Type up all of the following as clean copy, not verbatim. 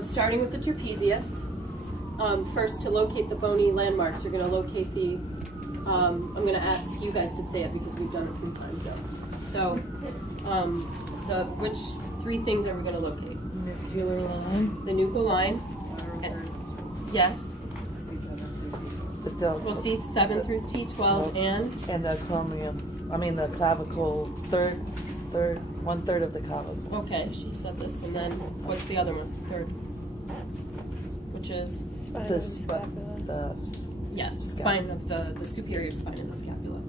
starting with the trapezius. First, to locate the bony landmarks, you're going to locate the, I'm going to ask you guys to say it because we've done it 3 times now. So, which 3 things are we going to locate? Nuclear line. The nuchal line. Yes. The We'll see 7 through T12 and the acromion. I mean the clavicle. One third of the clavicle. okay, she said this, and then what's the other one? Third, which is The yes, spine of the superior spine of the scapula.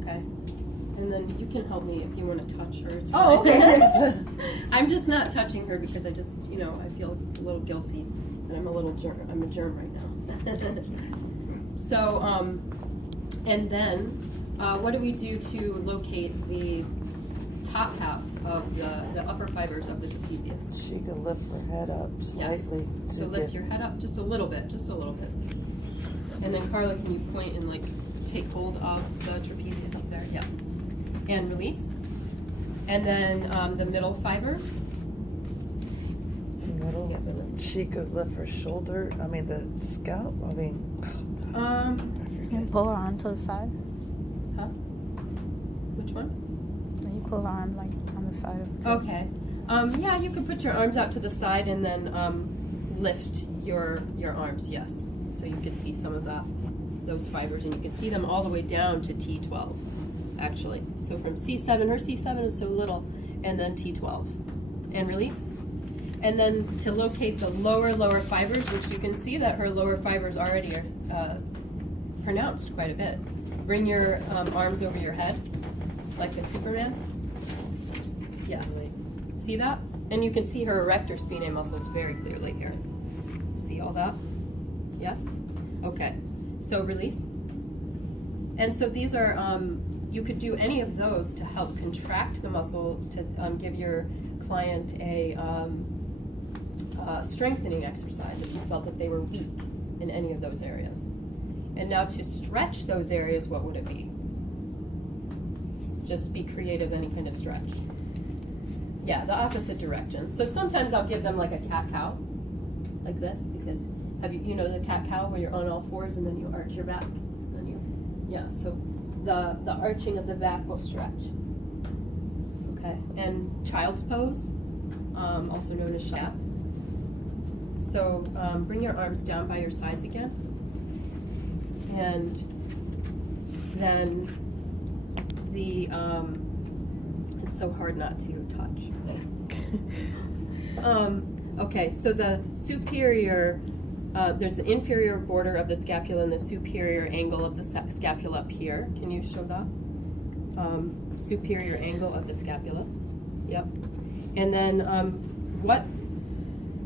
Okay, and then you can help me if you want to touch her. It's fine. Oh, okay. I'm just not touching her because I just, I feel a little guilty, and I'm a germ right now. So, and then, what do we do to locate the top half of the upper fibers of the trapezius? She can lift her head up slightly. Yes. So lift your head up just a little bit. And then Carla, can you point and take hold of the trapezius up there? Yeah. And release. And then the middle fibers. Middle. She could lift her shoulder. I mean the scalp. I mean. You can pull her arm to the side. Huh? Which one? And you pull her arm on the side of the Okay. Yeah, you could put your arms out to the side and then lift your arms. Yes. So you can see some of those fibers, and you can see them all the way down to T12. Actually, so from C7, her C7 is so little, and then T12, and release. And then to locate the lower fibers, which you can see that her lower fibers already are pronounced quite a bit. Bring your arms over your head, like a Superman. Yes. See that? And you can see her erector spinae muscles very clearly here. See all that? Yes? Okay. So release. And so these are, you could do any of those to help contract the muscle to give your client a strengthening exercise if you felt that they were weak in any of those areas. And now to stretch those areas, what would it be? Just be creative, any kind of stretch. Yeah, the opposite direction. So sometimes I'll give them like a cat-cow, like this, because you know the cat-cow where you're on all fours and then you arch your back? So the arching of the back will stretch. Okay, and child's pose, also known as shap. So bring your arms down by your sides again. And then it's so hard not to touch. Okay, so the superior, there's the inferior border of the scapula and the superior angle of the scapula up here. Can you show that? Superior angle of the scapula. Yep. And then what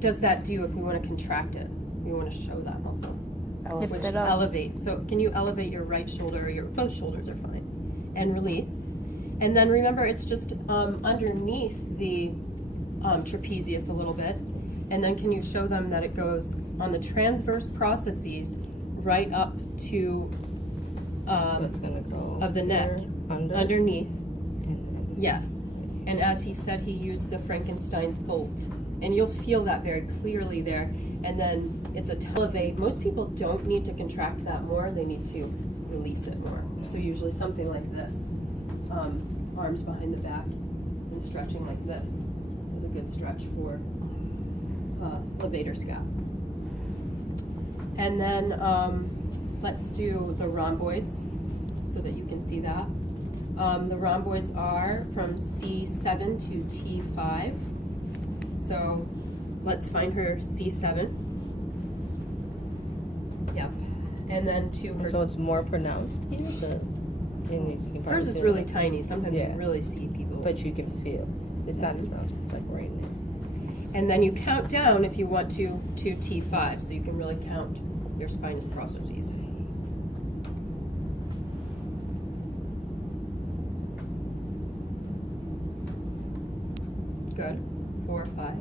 does that do if we want to contract it? We want to show that also. Elevate. Elevate. So can you elevate your right shoulder, or both shoulders are fine. And release. And then remember, it's just underneath the trapezius a little bit. And then can you show them that it goes on the transverse processes right up to That's gonna go of the neck, underneath. Yes. And as he said, he used the Frankenstein's bolt. And you'll feel that very clearly there. And then it's a elevate. Most people don't need to contract that more. They need to release it more. So usually something like this, arms behind the back and stretching like this is a good stretch for levator scap. And then let's do the rhomboids so that you can see that. The rhomboids are from C7 to T5. So let's find her C7. Yep. And then to her. So it's more pronounced here? So Hers is really tiny. Sometimes Yeah. you really see people. But you can feel. It's not as pronounced, it's like right there. And then you count down if you want to T5, so you can really count your spinous processes. Good. 4 or 5.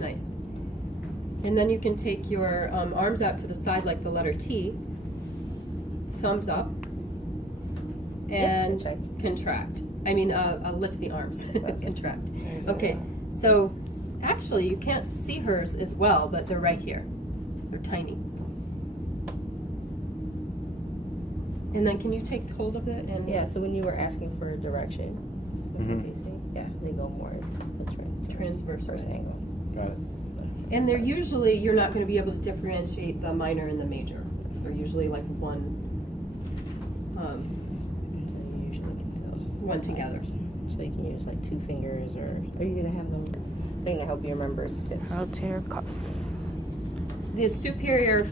Nice. And then you can take your arms out to the side like the letter T, thumbs up, and check. contract. I mean, lift the arms, contract. There you go. Okay, so actually you can't see hers as well, but they're right here. They're tiny. And then can you take hold of it and Yeah, so when you were asking for a direction, so Mhm. you see, yeah, they go more the Transverse first way. angle. Got it. And they're usually, you're not going to be able to differentiate the minor and the major. They're usually like one So you usually can tell. one together. So you can use like 2 fingers, or are you gonna have them thing to help you remember sits? Rotator cuff. The superior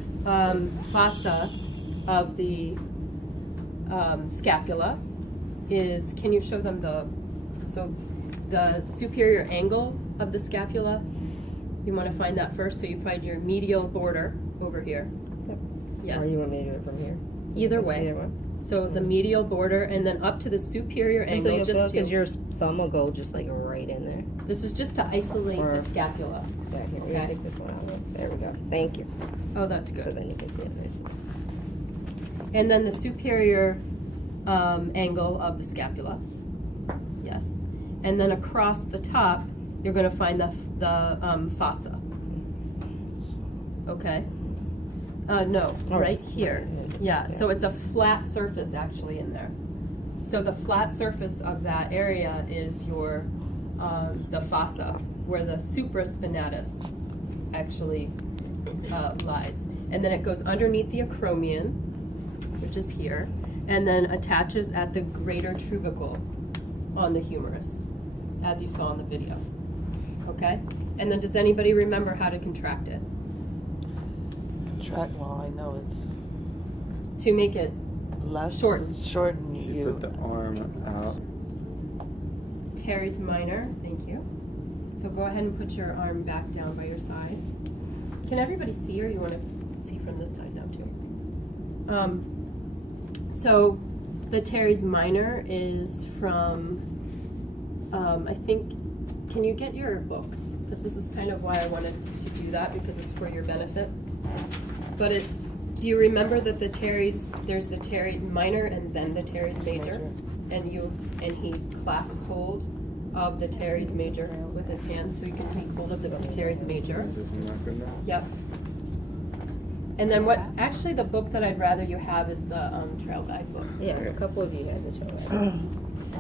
fossa of the scapula is, can you show them the superior angle of the scapula? You want to find that first, so you find your medial border over here. Yep. Yes. Or you want me to do it from here? Either It's way. Either one. So the medial border and then up to the superior And so angle. you'll feel Just because to, your thumb will go just like right in there. this is just to isolate Or- the scapula. So here, Okay. you take this one out. There we go. Thank you. Oh, that's So good. then you can see it nice. And then the superior angle of the scapula. Yes. And then across the top, you're going to find the fossa. Okay. No, Oh, right here. right, Yeah, so it's a flat surface actually in there. So the flat surface of that area is your the fossa, where the supraspinatus actually lies. And then it goes underneath the acromion, which is here, and then attaches at the greater tubercle on the humerus, as you saw in the video. Okay? And then does anybody remember how to contract it? Contract, well, I know it's To make it less. Shorten. Shorten You you. put the arm out. teres minor, thank you. So go ahead and put your arm back down by your side. Can everybody see, or you want to see from this side now too? So the teres minor is from, I think, can you get your books? Because this is kind of why I wanted to do that, because it's for your benefit. But it's, do you remember that the teres, there's the teres minor and then the teres major? And he clasped hold of the teres major with his hands, so you can take hold of the teres major. Is this not good enough? Yep. And then what, actually the book that I'd rather you have is the trail guide book. Yeah, a couple of you had to show that.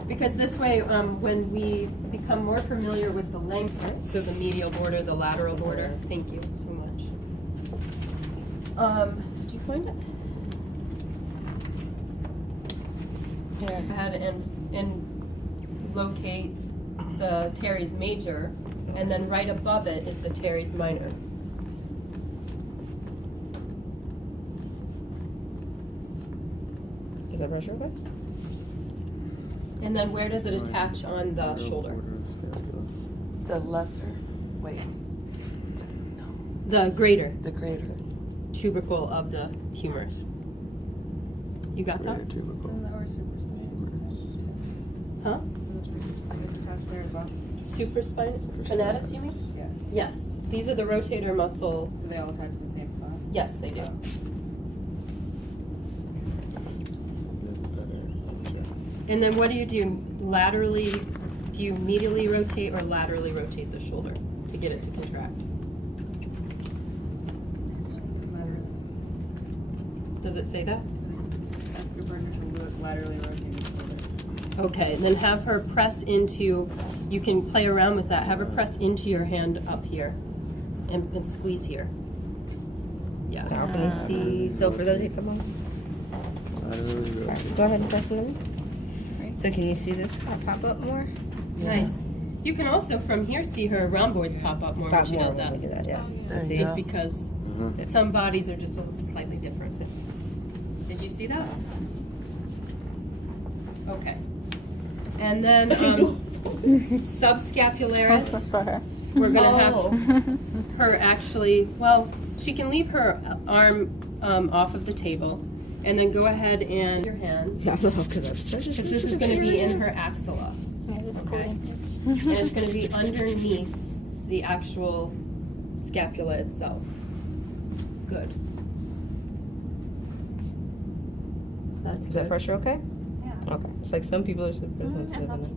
Because this way, when we become more familiar with the length, so the medial border, the lateral border, thank you so much. Did you find it? Here. Go ahead and locate the teres major, and then right above it is the teres minor. Is that pressure okay? And then where does it attach on the shoulder? The lesser. Wait. The greater The greater. tubercle of the humerus. You got that? Huh? There as well. Supraspinatus, you mean? Yeah. Yes. These are the rotator muscle. Do they all attach to the same spot? Yes, they do. And then what do you do laterally? Do you medially rotate or laterally rotate the shoulder to get it to contract? Does it say that? Ask your partner to do it laterally rotating the shoulder. Okay, and then have her press into, you can play around with that, have her press into your hand up here and squeeze here. Yeah. Now can you see? So for those who come on, go ahead and press it in. So can you see this pop up more? Nice. You can also from here see her rhomboids pop up more when Pop she more does when that. we do that, yeah. There So you see? go. Just because some bodies are just a little slightly different. Did you see that? Okay. And then subscapularis, For her. we're gonna have her actually, well, she can leave her arm off of the table and then go ahead and your hand, Yeah, because because this is gonna be in her axilla. Yeah, just Okay. cool. And it's gonna be underneath the actual scapula itself. Good. That's Is that good. pressure okay? Yeah. Okay. It's like some people are super sensitive.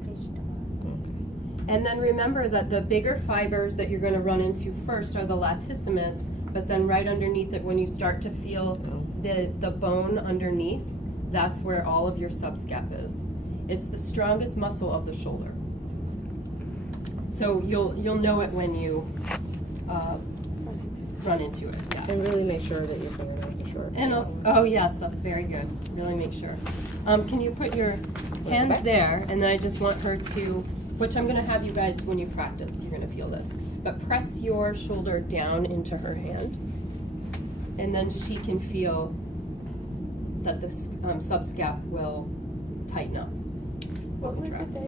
And then remember that the bigger fibers that you're gonna run into first are the latissimus, but then right underneath it, when you start to feel the bone underneath, that's where all of your subscap is. It's the strongest muscle of the shoulder. So you'll know it when you run into it. Yeah. And really make sure that your fingernails are short. And also, oh yes, that's very good. Really make sure. Can you put your hands back? there, and then I just want her to, which I'm gonna have you guys when you practice, you're gonna feel this. But press your shoulder down into her hand, and then she can feel that the subscap will tighten up. What was Contract. it that